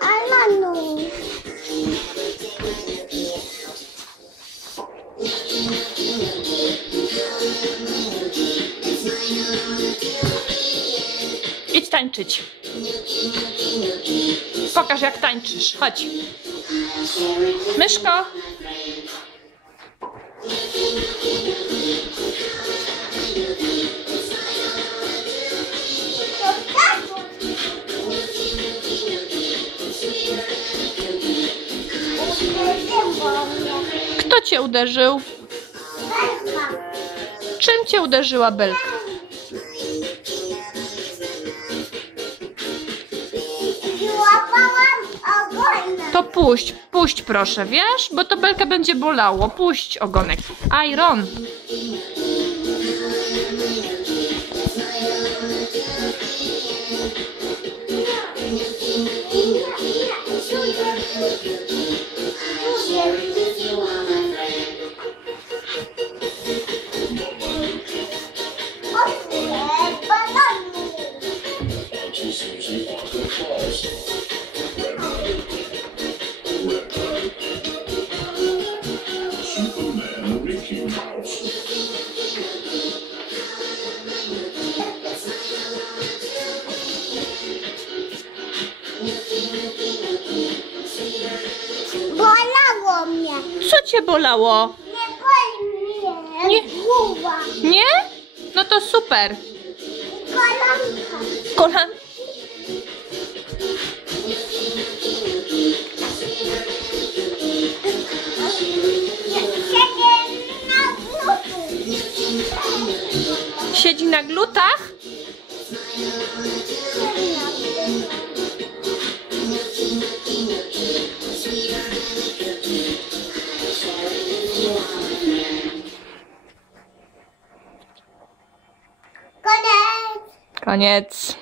Alanu. Idź tańczyć. Pokaż jak tańczysz. Chodź. Myszko. Kto cię uderzył? Czym cię uderzyła belka? Złapałam ogonek. To puść, puść proszę, wiesz? Bo to belkę będzie bolało. Puść ogonek. Iron. Bolało mnie. Co cię bolało? Nie boli mnie. Nie. Głowa. Nie? No to super. Kolanka. Kolan. Siedzi na glutach? Koniec. Koniec.